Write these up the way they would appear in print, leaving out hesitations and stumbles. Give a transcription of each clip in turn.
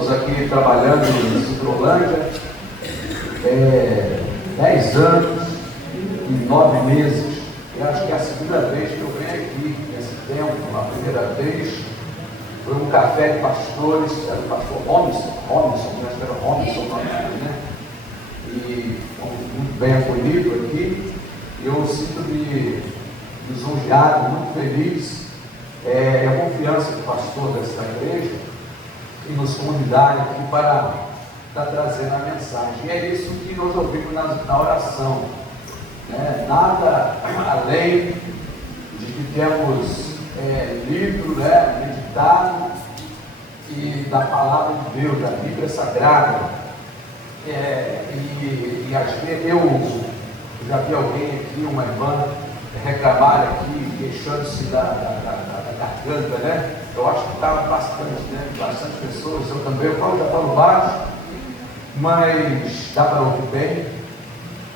Aqui trabalhando em Citrolândia, 10 anos e 9 meses. Eu acho que é a segunda vez que eu venho aqui nesse tempo. A primeira vez foi um café de pastores, era o pastor Robinson, acho que era Robinson, né? E muito bem acolhido aqui. Eu sinto-me lisonjeado, muito feliz. A confiança do pastor dessa igreja e nos convidar aqui para estar trazendo a mensagem. E é isso que nós ouvimos na oração. Nada além de que temos lido, meditado e da palavra de Deus, da Bíblia Sagrada. E às vezes eu já vi alguém aqui, uma irmã, reclamar aqui, queixando-se da garganta, né? Eu acho que estava bastante pessoas, eu também, já falo baixo, mas dá para ouvir bem,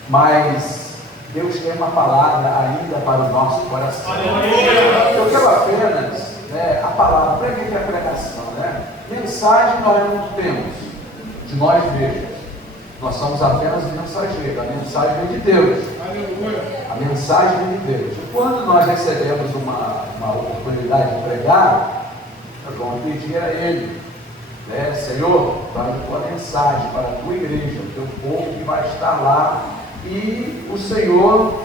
mas Deus tem uma palavra ainda para o nosso coração. Eu quero apenas a palavra, para que é a pregação, né? Mensagem nós não temos de nós mesmos, nós somos apenas mensageiros, a mensagem vem de Deus. A mensagem vem de Deus. Quando nós recebemos uma oportunidade de pregar, nós vamos pedir a Ele, Senhor, dá a tua mensagem para a tua igreja, o teu povo que vai estar lá. E o Senhor,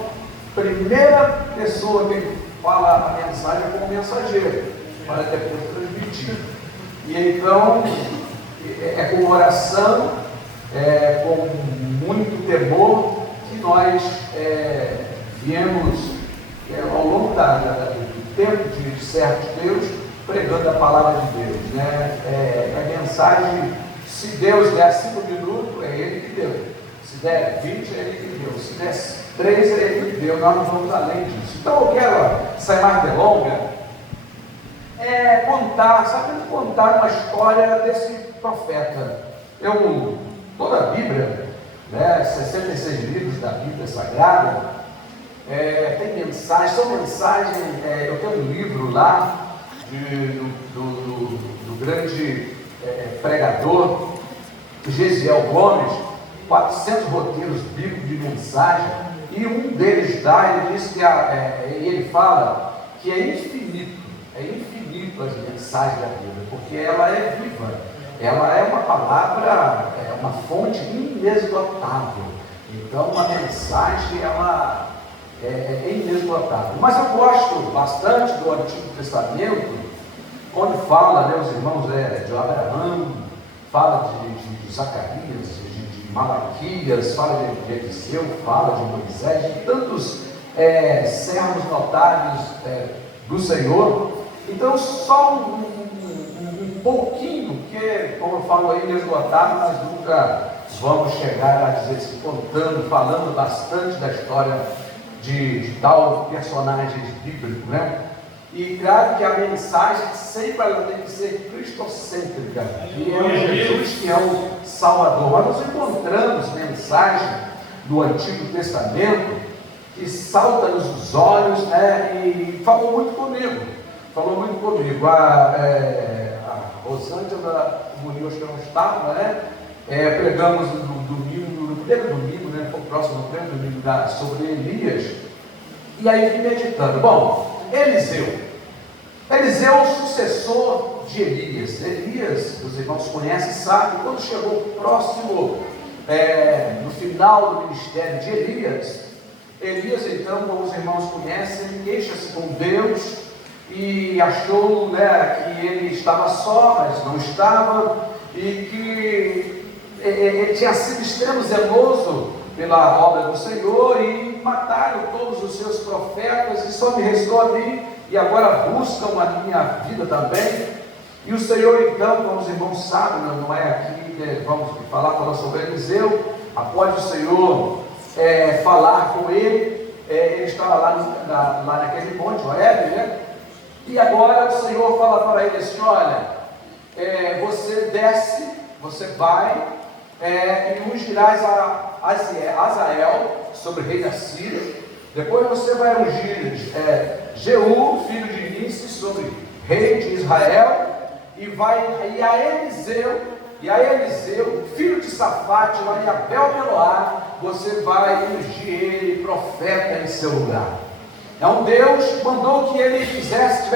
primeira pessoa que Ele fala a mensagem é como mensageiro, para depois transmitir. E então, com oração, com muito temor, que nós viemos ao longo do tempo de certo Deus, pregando a palavra de Deus, a mensagem, se Deus der 5 minutos, é Ele que deu, se der 20, é Ele que deu, se der 3, é Ele que deu, nós não vamos além disso. Então eu quero, sem mais delongas, contar uma história desse profeta. Toda a Bíblia, 66 livros da Bíblia Sagrada, tem mensagens, são mensagens, eu tenho um livro lá, do grande pregador Gesiel Gomes, 400 roteiros bíblicos de mensagem, e um deles ele diz que ele fala que é infinito as mensagens da Bíblia, porque ela é viva, ela é uma palavra, uma fonte inesgotável. Então uma mensagem é inesgotável. Mas eu gosto bastante do Antigo Testamento, quando fala, os irmãos de Abraão, fala de Zacarias, de Malaquias, fala de Eliseu, fala de Moisés, de tantos servos notáveis do Senhor. Então só um pouquinho, que como eu falo aí, inesgotável, nós nunca vamos chegar a dizer assim, falando bastante da história de tal personagem bíblico, E claro que a mensagem sempre ela tem que ser cristocêntrica, que é o Jesus que é o Salvador. Mas nós encontramos mensagem do Antigo Testamento que salta-nos os olhos, e falou muito comigo. A Rosângela Munhoz, que eu não estava, pregamos no primeiro domingo, foi o próximo primeiro domingo sobre Elias, e aí vim meditando. Bom, Eliseu é o sucessor de Elias. Elias, os irmãos conhecem, sabem, quando chegou próximo, no final do ministério de Elias, então, como os irmãos conhecem, queixa-se com Deus, e achou que ele estava só, mas não estava, e que ele tinha sido extremo zeloso pela obra do Senhor, e mataram todos os seus profetas, e só me restou a mim, e agora buscam a minha vida também. E o Senhor então, como os irmãos sabem, não é aqui, vamos falar sobre Eliseu. Após o Senhor falar com ele, ele estava lá naquele monte, Horebe, E agora o Senhor fala para ele assim, olha, você desce, você vai, e ungirás a Azael sobre o rei da Síria. Depois você vai ungir Jeú, filho de Nícis, sobre rei de Israel. E a Eliseu E aí Eliseu, filho de Safate, lá em Abel-Meloá, você vai ungir ele profeta em seu lugar. Então Deus mandou que ele tivesse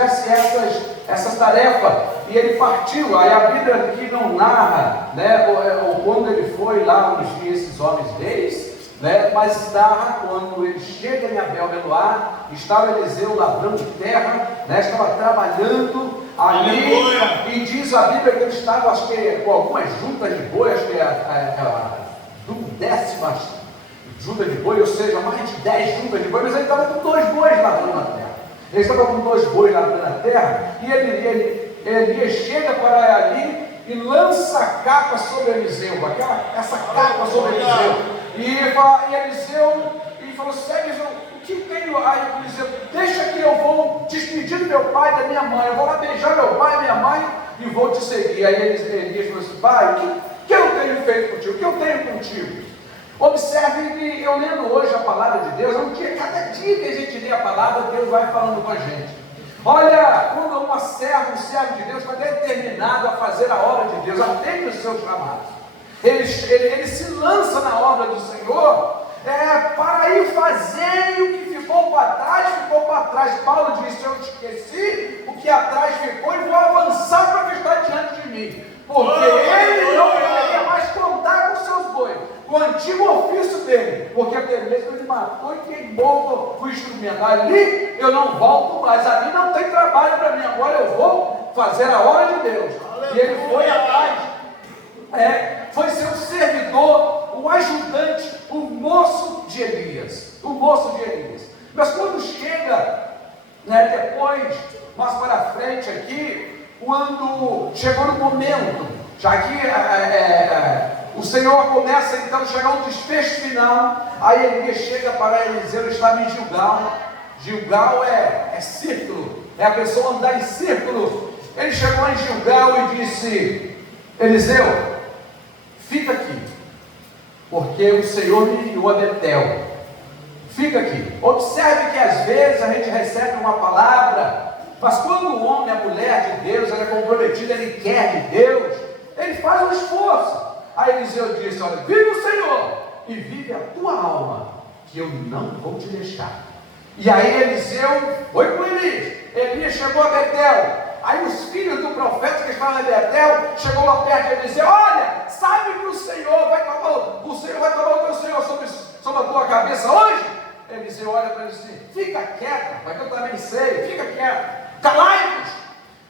essas tarefas, e ele partiu. Aí a Bíblia aqui não narra, né, ou quando ele foi lá ungir esses homens reis, né, mas narra quando ele chega em Abel-Meloá, estava Eliseu lavrando terra, né, estava trabalhando ali, e diz a Bíblia que ele estava, acho que com algumas juntas de boi, acho que décimas juntas de boi, ou seja, mais de 10 juntas de boi, mas ele estava com 2 bois lavrando a terra. Ele estava com 2 bois lavrando a terra, e ele chega para ali e lança a capa sobre Eliseu, essa capa sobre Eliseu, e Eliseu falou: Eliseu, o que tenho? Aí Eliseu: deixa que eu vou despedir do meu pai e da minha mãe, eu vou lá beijar meu pai e minha mãe e vou te seguir. Aí Elias falou assim: pai, o que eu tenho feito contigo? O que eu tenho contigo? Observe que eu lendo hoje a palavra de Deus, cada dia que a gente lê a palavra, Deus vai falando com a gente. Olha, quando um servo de Deus está determinado a fazer a obra de Deus, atende o seu chamado, ele se lança na obra do Senhor, para ir fazer o que ficou para trás. Paulo disse: eu esqueci o que atrás ficou e vou avançar para o que está diante de mim, porque ele não poderia mais contar com seus bois, com o antigo ofício dele, porque até mesmo ele matou e queimou o instrumento. Ali eu não volto mais, ali não tem trabalho para mim, agora eu vou fazer a obra de Deus. E ele foi atrás, foi seu servidor, o ajudante, o moço de Elias. Mas quando chega, depois, mais para frente aqui, quando chegou no momento, já que o Senhor começa então a chegar ao desfecho final, aí Elias chega para Eliseu, ele estava em Gilgal. Gilgal é círculo, é a pessoa andar em círculo. Ele chegou em Gilgal e disse: Eliseu, fica aqui, porque o Senhor me enviou a Betel. Fica aqui. Observe que às vezes a gente recebe uma palavra, mas quando o homem, a mulher de Deus, ela é comprometida, ele quer de Deus, ele faz um esforço. Aí Eliseu disse: olha, vive o Senhor e vive a tua alma, que eu não vou te deixar. E aí Eliseu foi com Elias. Elias chegou a Betel. Aí os filhos do profeta que estavam em Betel chegou lá perto de Eliseu: olha, sabe que o Senhor vai tomar o teu Senhor sobre a tua cabeça hoje? Eliseu olha para ele assim: fica quieto, mas eu também sei, fica quieto, calai-vos.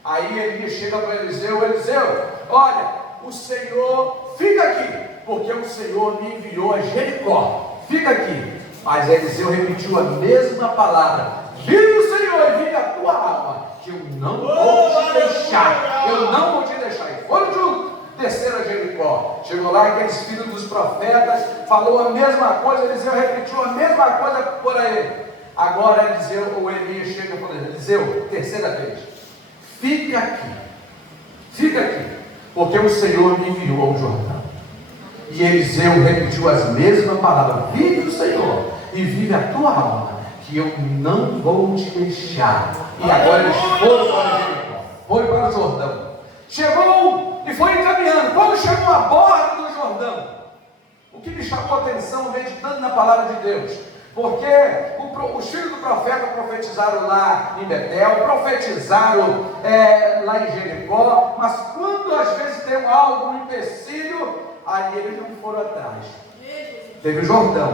Aí Elias chega para Eliseu: Eliseu, olha, o Senhor, fica aqui, porque o Senhor me enviou a Jericó, fica aqui. Mas Eliseu repetiu a mesma palavra: vive o Senhor e vive a tua alma, que eu não vou te deixar, eu não vou te deixar. E foram juntos, desceram a Jericó. Chegou lá aqueles filhos dos profetas, falou a mesma coisa, Eliseu repetiu a mesma coisa por aí. Agora Elias chega e fala: Eliseu, terceira vez, fica aqui, porque o Senhor me enviou ao Jordão. E Eliseu repetiu as mesmas palavras: vive o Senhor e vive a tua alma, que eu não vou te deixar. E agora eles foram para Jericó, foram para o Jordão. Chegou e foi encaminhando. Quando chegou à borda do Jordão, o que me chamou a atenção, meditando na palavra de Deus, porque os filhos do profeta profetizaram lá em Betel, profetizaram lá em Jericó, mas quando às vezes tem algo, um empecilho, aí eles não foram atrás. Teve o Jordão.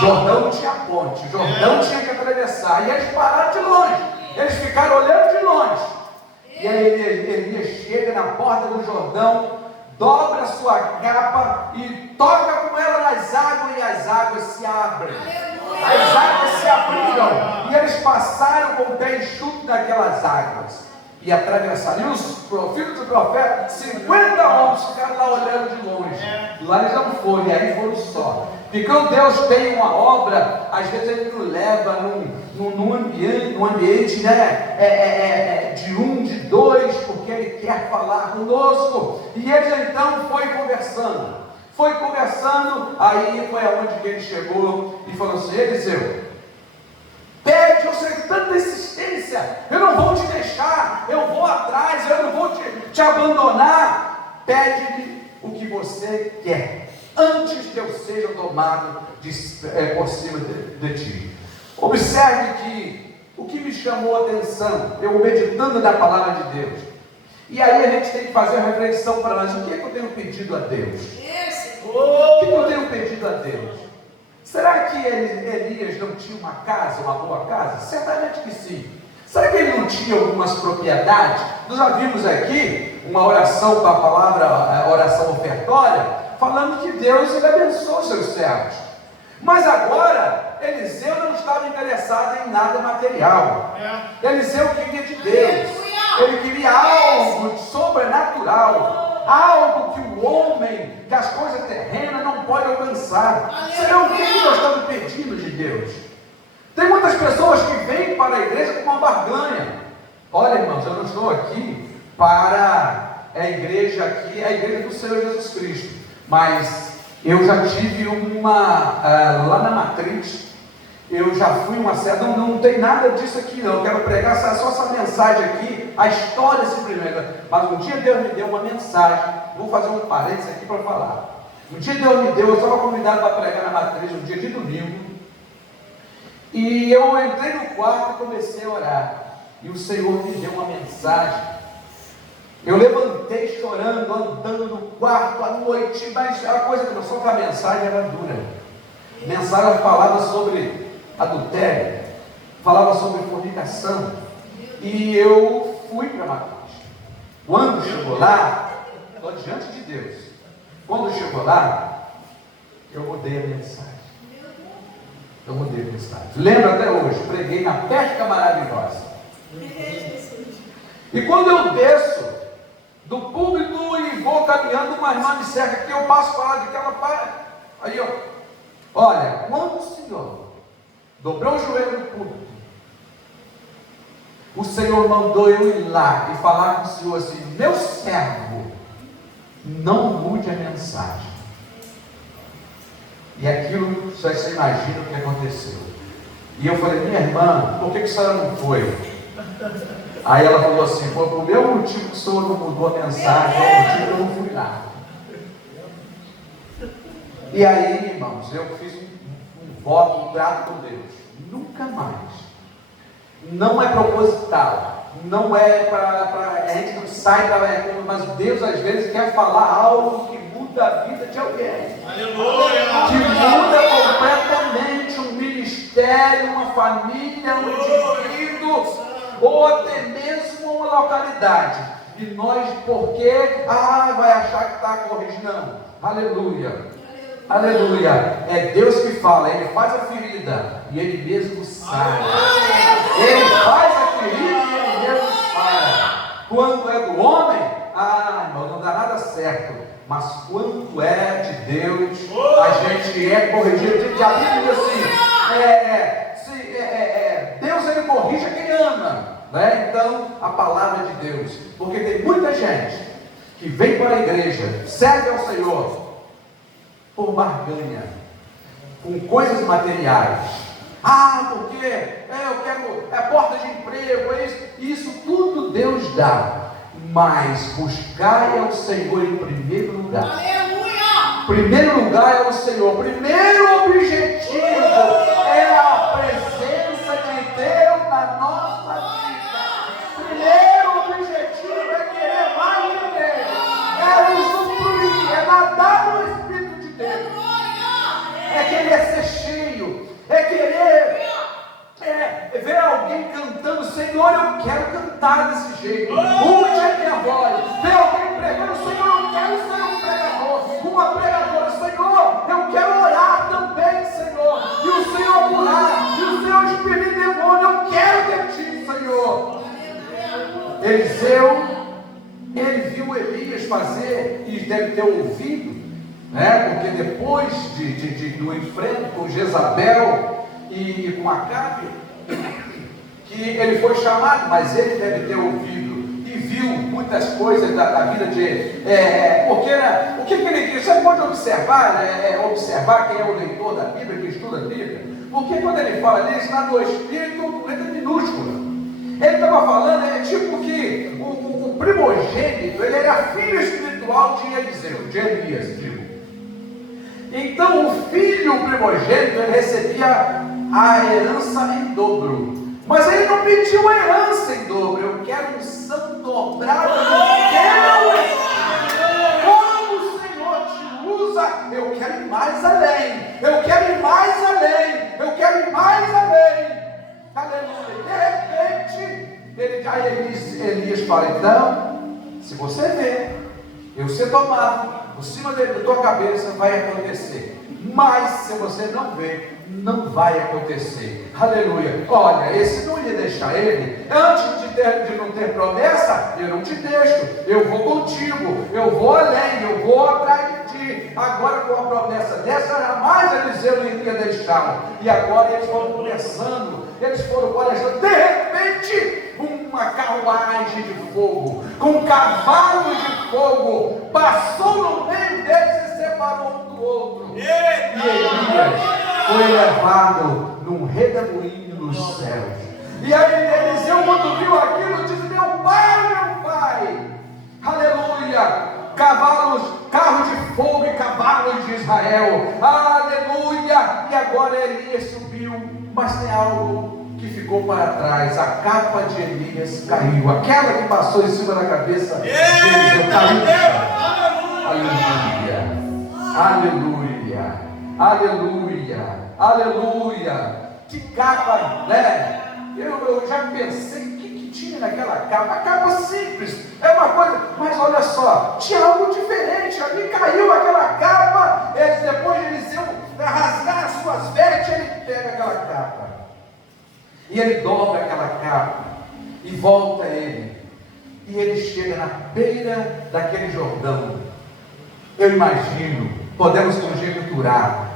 Jordão tinha ponte, Jordão tinha que atravessar, e eles pararam de longe, eles ficaram olhando de longe. E aí Elias chega na porta do Jordão, dobra a sua capa e toca com ela nas águas, e as águas se abrem. As águas se abriram, e eles passaram com o pé enxuto naquelas águas e atravessaram. E os filhos do profeta, 50 homens, ficaram lá olhando de longe. Lá eles não foram, e aí foram só. Porque quando Deus tem uma obra, às vezes Ele nos leva num ambiente, né, de um, de dois, porque Ele quer falar conosco. E eles então foi conversando, aí foi aonde que ele chegou e falou assim: Eliseu, pede, eu sei tanta insistência, eu não vou te deixar, eu vou atrás, eu não vou te abandonar. pede-lhe o que você quer, antes que eu seja tomado por cima de ti. Observe que o que me chamou a atenção, eu meditando na palavra de Deus, e aí a gente tem que fazer uma reflexão para nós: o que é que eu tenho pedido a Deus? O que eu tenho pedido a Deus? Será que Elias não tinha uma casa, uma boa casa? Certamente que sim. Será que ele não tinha algumas propriedades? Nós já vimos aqui uma oração com a palavra oração ofertória, falando que Deus ele abençoa os seus servos. Mas agora, Eliseu não estava interessado em nada material. Eliseu queria de Deus. Ele queria algo sobrenatural, algo que o homem, que as coisas terrenas não podem alcançar. Senhor, o que nós estamos pedindo de Deus? Tem muitas pessoas que vêm para a igreja com uma barganha. Olha, irmãos, eu não estou aqui para a igreja aqui, é a igreja do Senhor Jesus Cristo, mas eu já tive lá na Matriz, eu já fui uma certa, não tem nada disso aqui não, eu quero pregar só essa mensagem aqui, a história simplesmente, mas um dia Deus me deu uma mensagem, vou fazer um parênteses aqui para falar. Um dia Deus me deu, eu estava convidado para pregar na Matriz, um dia de domingo, e eu entrei no quarto e comecei a orar, e o Senhor me deu uma mensagem. Eu levantei chorando, andando no quarto à noite, mas a coisa que não só que a mensagem era dura. A mensagem falava sobre adultério, falava sobre fornicação, e eu fui para Matriz. Quando chegou lá, estou diante de Deus. Quando chegou lá, eu mudei a mensagem. Lembro até hoje, preguei na Pesca Maravilhosa. E quando eu desço do púlpito e vou caminhando, uma irmã me cerca aqui, eu passo para lá de que ela para. Aí olha, quando o Senhor dobrou o joelho no púlpito, o Senhor mandou eu ir lá e falar com o Senhor assim: meu servo, não mude a mensagem. E aquilo, você imagina o que aconteceu. E eu falei: minha irmã, por que a senhora não foi? Aí ela falou assim: por o meu motivo que o senhor não mudou a mensagem, é o motivo que eu não fui lá. E aí, irmãos, eu fiz um voto, um trato com Deus: nunca mais. Não é proposital, não é para a gente não sai mas Deus às vezes quer falar algo que muda a vida de alguém. Aleluia! Que muda completamente um ministério, uma família, um indivíduo, ou até mesmo uma localidade. E nós, porque vai achar que está corrigindo. Aleluia! Aleluia! É Deus que fala, Ele faz a ferida e Ele mesmo sai. Ele faz a ferida e Ele mesmo sai. Quando é do homem, irmão, não dá nada certo. Mas quando é de Deus, a gente é corrigido. A Bíblia diz assim: Deus ele corrige a quem ama, né? Então, a palavra de Deus, porque tem muita gente que vem para a igreja, serve ao Senhor por barganha, com coisas materiais. Porque eu quero porta de emprego, isso tudo Deus dá. Mas buscai ao Senhor em primeiro lugar. Aleluia! Primeiro lugar é o Senhor. Primeiro objetivo é a presença de Deus na nossa vida. Primeiro objetivo é querer mais de Deus, é usufruir, é nadar no Espírito de Deus, é querer ser cheio, é querer ver alguém cantando: Senhor, eu quero cantar desse jeito, mude a minha voz. Ver alguém pregando: Senhor, eu quero ser um pregador, uma pregadora. Senhor, eu quero orar também, Senhor, e o Senhor curar, e o Senhor expelir demônio. Eu quero de ti, Senhor. Eliseu, ele viu Elias fazer e deve ter ouvido, né? Porque depois do enfrento com Jezabel e com Acabe, que ele foi chamado, mas ele deve ter ouvido e viu muitas coisas da vida de porque o que ele quis, você pode observar, observar quem é o leitor da Bíblia, que estuda a Bíblia, porque quando ele fala ali, está no Espírito, letra minúscula. Ele estava falando, tipo que o primogênito, ele era filho espiritual espiritual de Eliseu, de Elias, digo. Então o filho primogênito ele recebia a herança em dobro. Mas ele não pediu a herança em dobro. Eu quero unção dobrada de Deus. Como o Senhor te usa, eu quero ir mais além. Eu quero ir mais além. Eu quero ir mais além. Aleluia. De repente, Elias fala: então, se você ver eu ser tomado por cima da tua cabeça, vai acontecer. Mas se você não ver, não vai acontecer. Aleluia. Olha, esse não ia deixar ele. Antes de não ter promessa, eu não te deixo. Eu vou contigo. Eu vou além. Eu vou atrás de ti. Agora com a promessa dessa, jamais Eliseu não iria deixá-lo. E agora eles foram conversando. Eles foram conversando. De repente, uma carruagem de fogo, com cavalos de fogo, passou no meio deles e separou um do outro. E Elias foi levado num redemoinho nos céus. E aí Eliseu, quando viu aquilo, disse: meu pai, aleluia, carros de fogo e cavalos de Israel, aleluia. E agora Elias subiu, mas tem algo que ficou para trás. A capa de Elias caiu, aquela que passou em cima da cabeça de Eliseu caiu. Aleluia, aleluia, aleluia, aleluia. Que capa, né? Eu já pensei o que tinha naquela capa. A capa simples, é uma coisa, mas olha só, tinha algo diferente. Ali caiu aquela capa. Depois de Eliseu rasgar as suas vestes, ele pega aquela capa e ele dobra aquela capa e volta ele, e ele chega na beira daquele Jordão. Eu imagino, podemos conjecturar,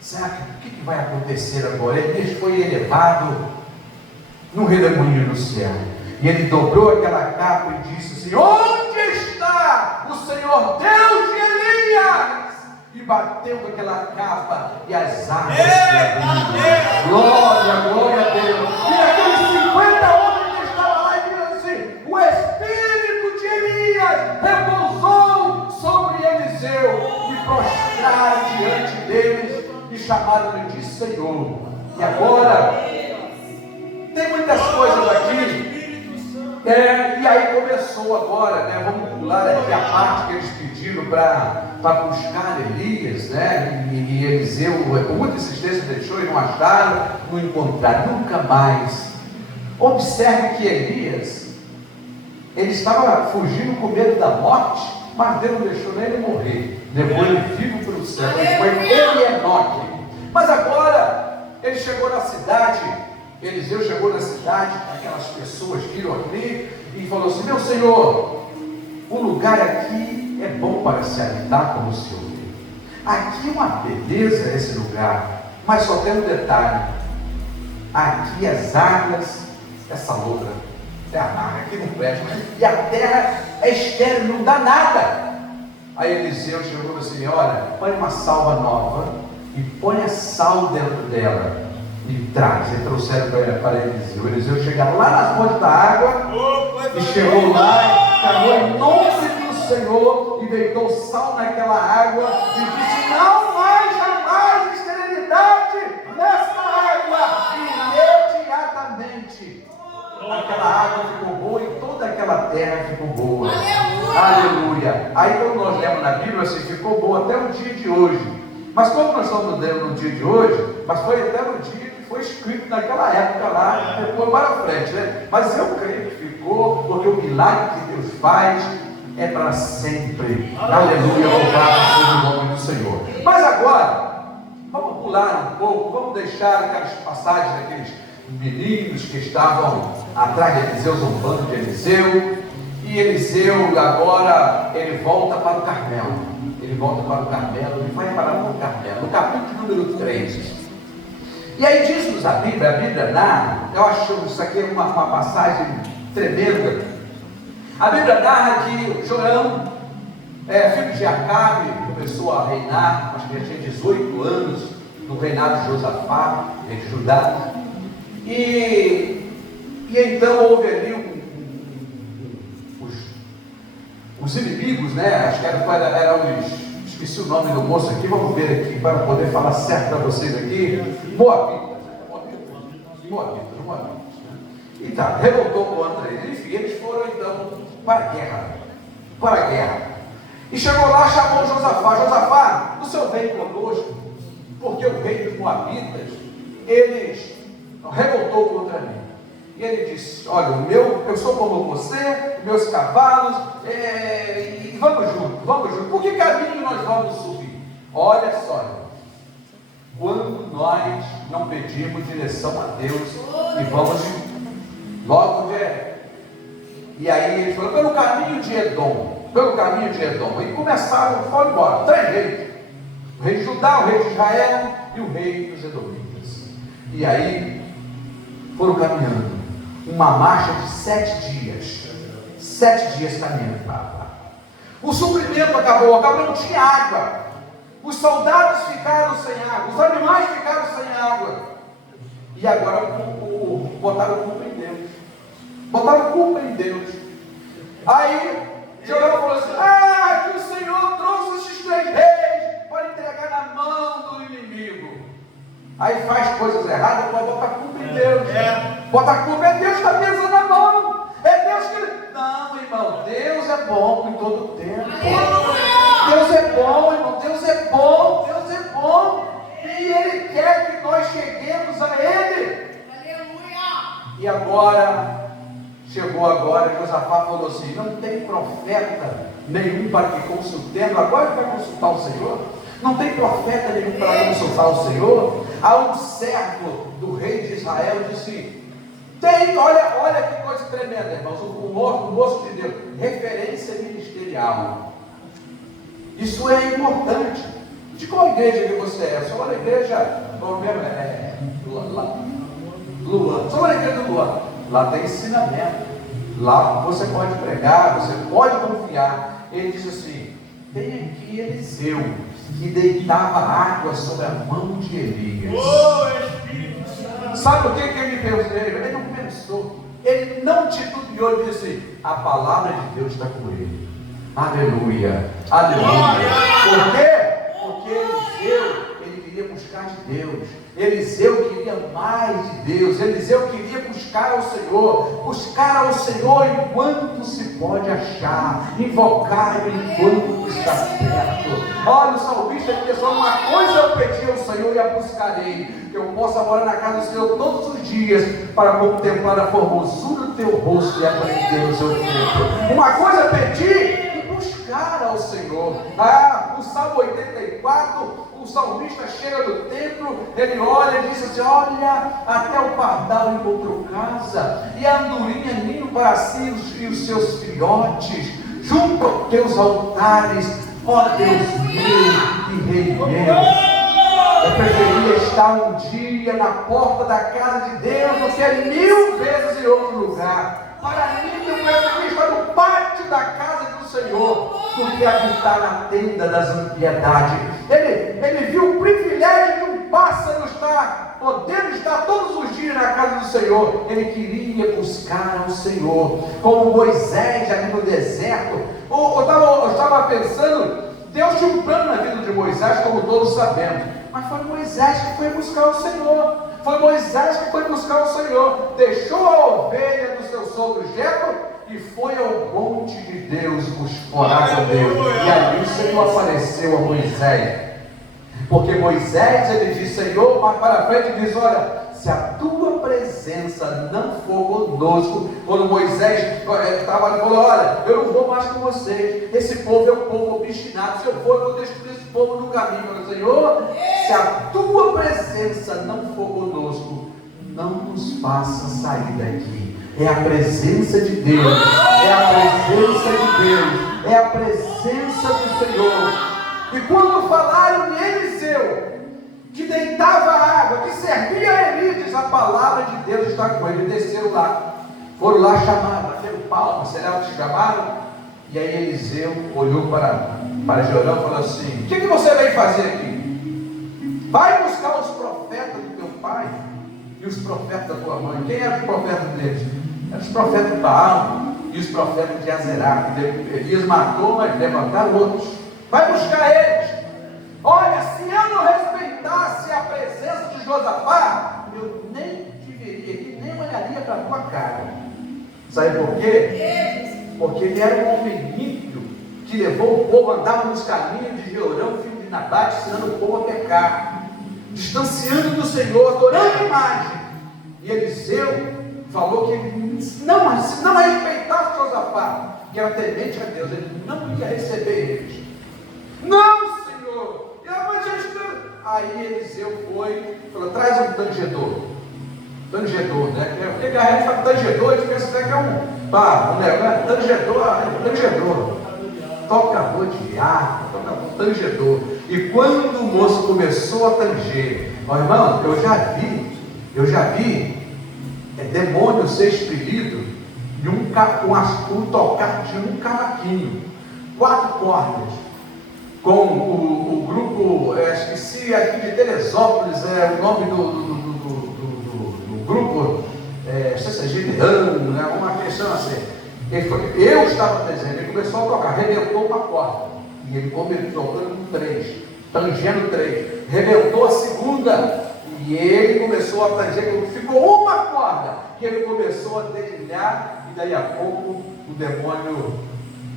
será que o que vai acontecer agora? Elias foi elevado num redemoinho no céu, e ele dobrou aquela capa e disse assim: onde está o Senhor Deus de Elias? E bateu com aquela capa e as águas se abriram. Glória, glória a Deus. E aqueles 50 homens que estavam lá e viram assim: o espírito de Elias repousou sobre Eliseu, e prostraram diante deles e chamaram-lhe de Senhor. E agora tem muitas coisas aqui. E aí começou agora, né? Vamos pular aqui a parte que eles pediram para buscar Elias, né? E Eliseu, por muita insistência, deixou e não acharam, não encontraram, nunca mais. Observe que Elias, ele estava fugindo com medo da morte, mas Deus não deixou nem ele morrer, levou ele vivo para o céu. Foi ele e Enoque. Mas agora ele chegou na cidade. Eliseu chegou na cidade, aquelas pessoas viram ali e falou assim: meu Senhor, o lugar aqui é bom para se habitar, como o Senhor vê. Aqui é uma beleza esse lugar, mas só tem um detalhe: aqui as águas, essa loura é amarga, aqui não presta, e a terra é estéril, não dá nada. Aí Eliseu chegou e falou assim: olha, põe uma salva nova e põe a sal dentro dela e traz. E trouxeram para Eliseu. Eliseu chega lá nas fontes da água e chegou lá, cagou em nome do Senhor e deitou sal naquela água e disse: não mais jamais esterilidade nessa água. E imediatamente aquela água ficou boa e toda aquela terra ficou boa. Aleluia. Aí quando nós lemos na Bíblia, assim, ficou boa até o dia de hoje. Mas como nós estamos lendo no dia de hoje, mas foi até no dia que foi escrito naquela época lá, depois para frente, né? Mas eu creio que ficou, porque o milagre que Deus faz é para sempre. Aleluia, louvado seja o nome do Senhor. Mas agora, vamos pular um pouco, vamos deixar aquelas passagens daqueles meninos que estavam atrás de Eliseu, zombando de Eliseu. E Eliseu agora, ele volta para o Carmelo. Ele volta para o Carmelo, ele vai para o Carmelo, no capítulo número 3. E aí diz-nos a Bíblia narra, eu acho que isso aqui é uma passagem tremenda. A Bíblia narra que Jorão, filho de Acabe, começou a reinar, acho que ele tinha 18 anos, no reinado de Josafá, rei de Judá. E então houve ali os inimigos, né? Acho que era os, esqueci o nome do moço aqui, vamos ver aqui para poder falar certo para vocês aqui. Moabitas. E tá, revoltou contra ele. Enfim, eles foram então para a guerra. E chegou lá, chamou Josafá, o senhor vem conosco, porque o rei dos Moabitas, eles revoltou contra mim. E ele disse: olha, eu sou como você, meus cavalos, e vamos juntos. Por que caminho nós vamos subir? Olha só, quando nós não pedimos direção a Deus e vamos logo ver. E aí ele falou: pelo caminho de Edom. E começaram, foram embora, 3 reis: o rei de Judá, o rei de Israel e o rei dos Edomitas. E aí foram caminhando, uma marcha de 7 dias. 7 dias caminhando. O suprimento acabou, não tinha água. Os soldados ficaram sem água, os animais ficaram sem água. E agora botaram culpa em Deus. Aí Jeová falou assim: que o Senhor trouxe esses 3 reis para entregar na mão do inimigo. Aí faz coisas erradas, pode botar culpa em Deus. Bota a culpa, Deus está pesando na mão. É Deus que... Não, irmão, Deus é bom em todo o tempo. Deus é bom, irmão, Deus é bom. E Ele quer que nós cheguemos a Ele. E agora, chegou agora, Josafá falou assim: não tem profeta nenhum para que consultemos. Agora ele vai consultar o Senhor. Não tem profeta nenhum para consultar o Senhor. Há um servo do rei de Israel disse: tem, olha que coisa tremenda, irmãos, o moço de Deus, referência ministerial. Isso é importante. De qual igreja que você é? Sou uma igreja, Luan. Sou uma igreja do Luan. Lá tem ensinamento. Lá você pode pregar, você pode confiar. Ele disse assim: tem aqui Eliseu, que deitava água sobre a mão de Elias. Sabe o que ele pensou? Ele não pensou, ele não titubeou, ele disse: a palavra de Deus está com ele. Aleluia. Por quê? Porque Eliseu, ele queria buscar de Deus. Eliseu queria mais de Deus. Eliseu queria buscar ao Senhor enquanto se pode achar, invocar enquanto está perto. Olha, o salmista disse: uma coisa eu pedi ao Senhor e a buscarei, que eu possa morar na casa do Senhor todos os dias, para contemplar a formosura do teu rosto e aprender o seu tempo. Uma coisa eu pedi, buscar ao Senhor. O Salmo 84, o salmista chega do templo, ele olha e diz assim: olha, até o pardal encontrou casa, e a andorinha ninho para si e os seus filhotes, junto aos teus altares, ó Deus meu e Rei meu. Eu preferia estar um dia na porta da casa de Deus do que 1000 vezes em outro lugar. Para mim, eu preferia estar no pátio da casa do Senhor do que habitar na tenda das impiedades. Ele viu o privilégio de um pássaro podendo estar todos os dias na casa do Senhor. Ele queria buscar ao Senhor, como Moisés ali no deserto. Eu estava pensando, Deus tinha um plano na vida de Moisés, como todos sabemos, mas foi Moisés que foi buscar o Senhor. Foi Moisés que foi buscar o Senhor, deixou a ovelha do seu sogro Jetro e foi ao monte de Deus orar com Deus. E ali o Senhor apareceu a Moisés, porque Moisés, ele disse: Senhor, mas para frente diz: olha, se a tua presença não for conosco. Quando Moisés estava ali, falou: olha, eu não vou mais com vocês, esse povo é um povo obstinado, se eu for, eu vou destruir esse povo no caminho. Eu falei: Senhor, se a tua presença não for conosco, não nos faça sair daqui. É a presença de Deus, é a presença de Deus, é a presença do Senhor. E quando falaram de Eliseu, que deitava água, que servia a Elias, a palavra de Deus está com ele. Desceram lá, foram lá chamar, bateram palmas, será que chamaram? E aí Eliseu olhou para Jorão e falou assim: o que você veio fazer aqui? Vai buscar os profetas do teu pai e os profetas da tua mãe. Quem eram os profetas deles? Eram os profetas de Baal. e os profetas de Azerá, que Elias matou, mas levantaram outros. Vai buscar eles. Olha, se eu não respeitasse a presença de Josafá, eu nem te veria aqui, nem olharia para a tua cara. Sabe por quê? Porque ele era um homem ímpio, que levou o povo, andava nos caminhos de Jeorão, filho de Nabate, ensinando o povo a pecar, distanciando do Senhor, adorando a imagem. E Eliseu falou que ele não, se não respeitasse Josafá, que era temente a Deus, ele não ia receber eles. Não, Senhor! Aí Eliseu foi e falou: traz um tangedor. Tangedor, né? Porque a gente fala tangedor, a gente pensa até que é um negócio. Tangedor. Tocador de harpa, tangedor. E quando o moço começou a tanger, ó, irmão, eu já vi demônio ser expelido de um tocar de um cavaquinho, 4 cordas, com o grupo, esqueci aqui de Teresópolis, o nome do grupo, não sei se é Gideão, né, uma questão assim. Eu estava presente, ele começou a tocar, arrebentou uma corda, e ele começou tocando 3, tangendo 3, arrebentou a segunda, e ele começou a tanger, ficou uma corda, que ele começou a dedilhar, e daí a pouco o demônio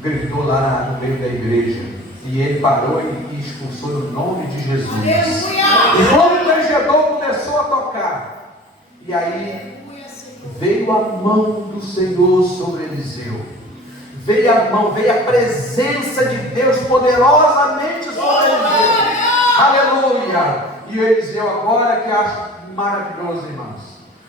gritou lá no meio da igreja, e ele parou e expulsou no nome de Jesus. E quando o tangedor começou a tocar, e aí veio a mão do Senhor sobre Eliseu, veio a presença de Deus poderosamente sobre Eliseu, aleluia. E Eliseu agora, que acho maravilhoso, irmãos,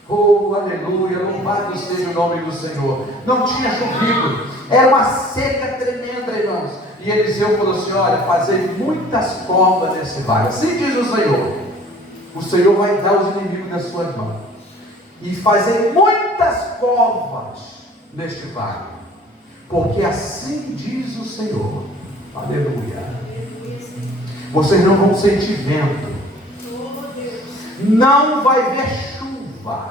oh aleluia, louvado seja o nome do Senhor, não tinha chovido, era uma seca tremenda, irmãos, e Eliseu falou assim: olha, fazer muitas covas nesse vale, assim diz o Senhor vai dar os inimigos nas suas mãos, e fazer muitas covas neste vale, porque assim diz o Senhor, aleluia. Vocês não vão sentir vento, não vai ver chuva,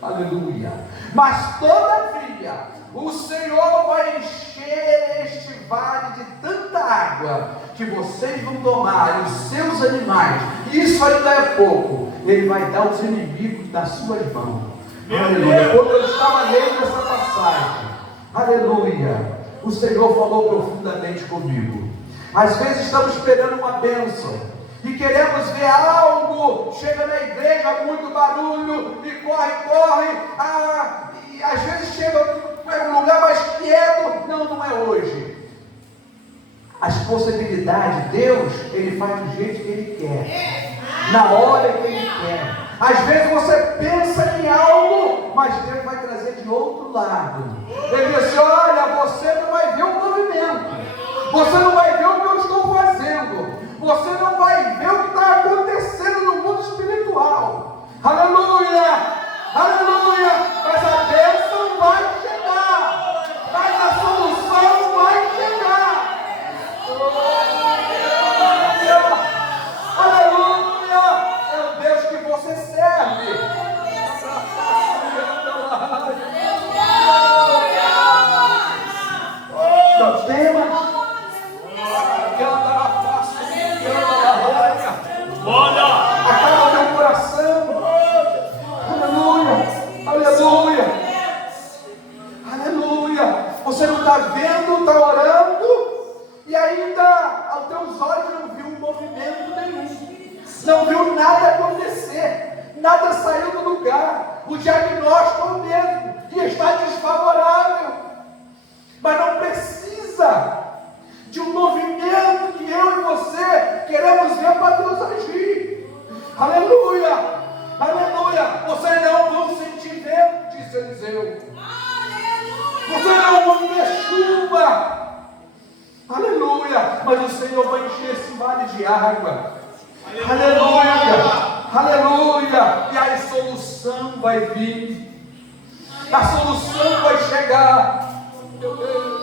aleluia, mas todavia o Senhor vai encher este vale de tanta água que vocês vão tomar, e os seus animais, isso ainda é pouco, ele vai dar os inimigos nas suas mãos, aleluia. Quando eu estava lendo essa passagem, aleluia, o Senhor falou profundamente comigo. Às vezes estamos esperando uma bênção e queremos ver algo, chega na igreja, muito barulho, e corre, e às vezes chega um lugar mais quieto, não é hoje. As possibilidades, Deus, Ele faz do jeito que Ele quer, na hora que Ele quer. Às vezes você pensa em algo, mas Deus vai trazer de outro lado. Ele diz assim: olha, você não vai ver o movimento, você não vai ver o que eu estou fazendo, você não vai ver o que está acontecendo no mundo espiritual, aleluia, aleluia, mas a bênção vai chegar, mas a solução vai chegar, aleluia, é o Deus que você serve. Não temas, acalma teu coração, aleluia, aleluia, aleluia. Você não está vendo, está orando, e ainda aos teus olhos não viu movimento nenhum, não viu nada acontecer, nada saiu do lugar, o diagnóstico é o mesmo, e está desfavorável, mas não precisa de um movimento que eu e você queremos ver para Deus agir, aleluia, aleluia. Vocês não vão sentir vento, disse Eliseu, vocês não vão ver chuva, aleluia, mas o Senhor vai encher esse vale de água, aleluia, aleluia, e a solução vai vir, a solução vai chegar, meu Deus.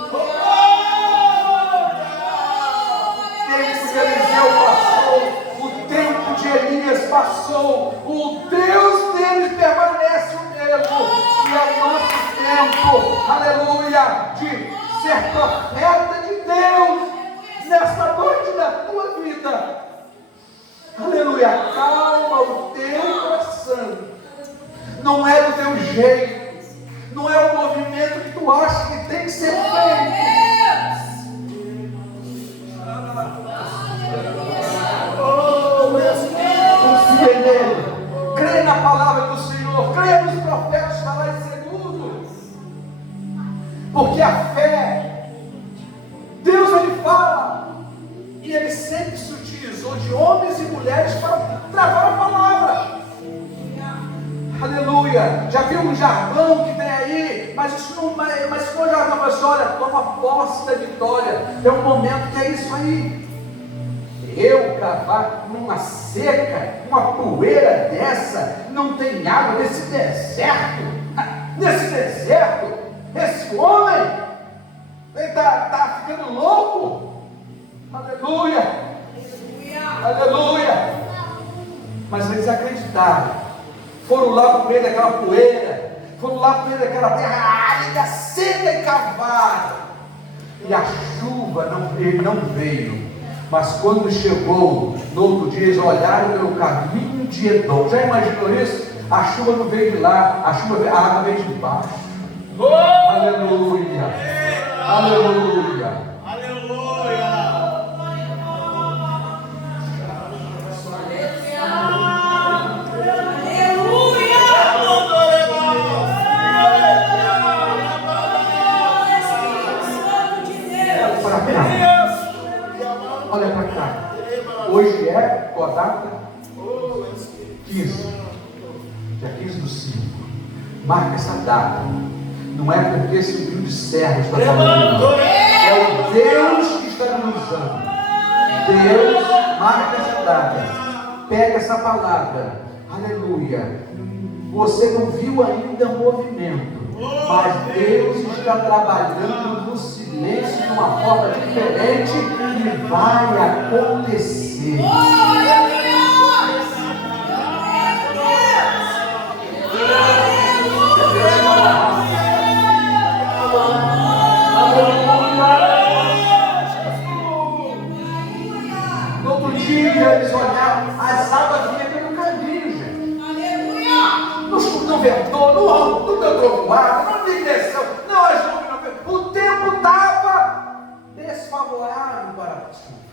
O tempo de Eliseu passou, o tempo de Elias passou, o Deus deles permanece o mesmo, e é o nosso Deus. momento, aleluia, de ser profeta de Deus nesta noite da tua vida. Aleluia, calma o teu coração. Não é do teu jeito, não é o movimento que tu acha que tem que ser feito. Confia nele, crê na palavra do Senhor, crê nos profetas, está lá em segundo, porque a fé, Deus ele fala, e ele sempre se utilizou de homens e mulheres para travar a palavra. Aleluia. Já viu um jargão que tem aí, mas isso não é jargão, mas olha, toma posse da vitória. Tem um momento que é isso aí. Eu cavar numa seca, uma poeira dessa, não tem água nesse deserto. Nesse deserto, esse homem, ele está ficando louco. Aleluia. Aleluia. Mas eles acreditaram. Foram lá por meio daquela poeira, foram lá por meio daquela terra árida, seca e cavada. E a chuva não veio. Mas quando chegou, no outro dia, eles olharam pelo caminho de Edom. Já imaginou isso? A chuva não veio de lá, a água veio de baixo. Aleluia. Aleluia. Olha para cá. Hoje é qual data? 15. Dia 15 do 5. Marca essa data. Não é porque esse grupo de servos está falando, não. É o Deus que está nos usando. Deus marca essa data. Pega essa palavra. Aleluia. Você não viu ainda o movimento, mas Deus está trabalhando no silêncio de uma forma diferente e vai acontecer. No outro dia eles olharam, as águas vinham pelo caminho, gente. Não ventou, não deu trovoada, não desceu, não as nuvens não. O tempo estava desfavorável para a chuva.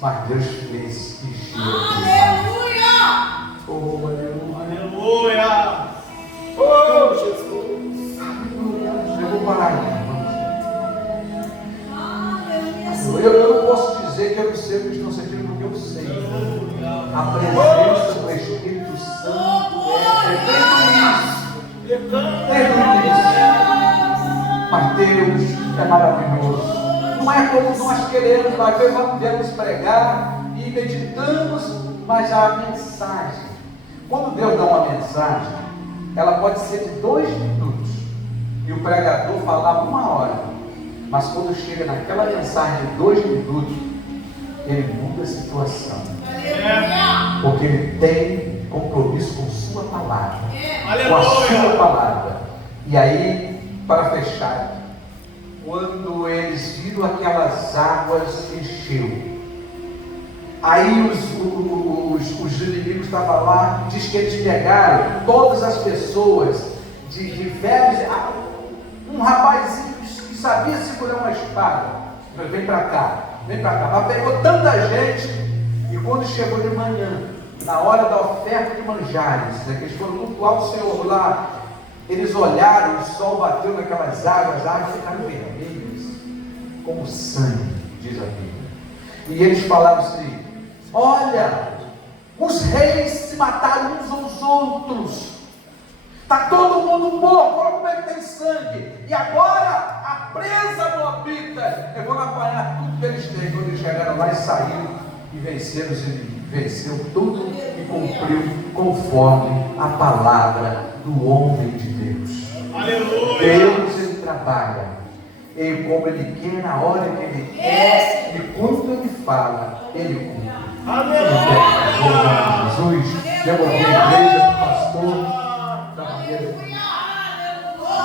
Mas Deus fez que aleluia! Oh, aleluia! Oh, Jesus! Eu vou parar aqui, irmãos. Eu não posso dizer que eu não sei o que estão sentindo, porque eu sei. A presença do Espírito Santo é tudo isso. Mas Deus é maravilhoso. Não é como nós queremos, mas devemos pregar e meditamos, mas a mensagem. Quando Deus dá uma mensagem, ela pode ser de 2 minutos e o pregador falar 1 hora. Mas quando chega naquela mensagem de 2 minutos, ele muda a situação. Porque ele tem compromisso com sua palavra, com a sua palavra. E aí, para fechar, quando eles viram aquelas águas, encheu. Aí os inimigos estavam lá, diz que eles pegaram todas as pessoas de velhos, um rapazinho que sabia segurar uma espada. Vem para cá. Mas pegou tanta gente, e quando chegou de manhã, na hora da oferta de manjares, que eles foram cultuar o Senhor lá, eles olharam, o sol bateu naquelas águas, as águas ficaram vermelhas, como sangue, diz a Bíblia. E eles falaram assim: olha, os reis se mataram uns aos outros, está todo mundo morto, olha como é que tem sangue, e agora a presa moabita, eu vou apanhar tudo que eles têm. Quando eles chegaram lá e saíram e venceram os inimigos, venceu tudo e cumpriu conforme a palavra do homem de Deus. Aleluia. Deus, ele trabalha, ele como ele quer, na hora que ele quer, e quando ele fala, ele cumpre. Aleluia. Jesus, devolver a igreja do pastor da maneira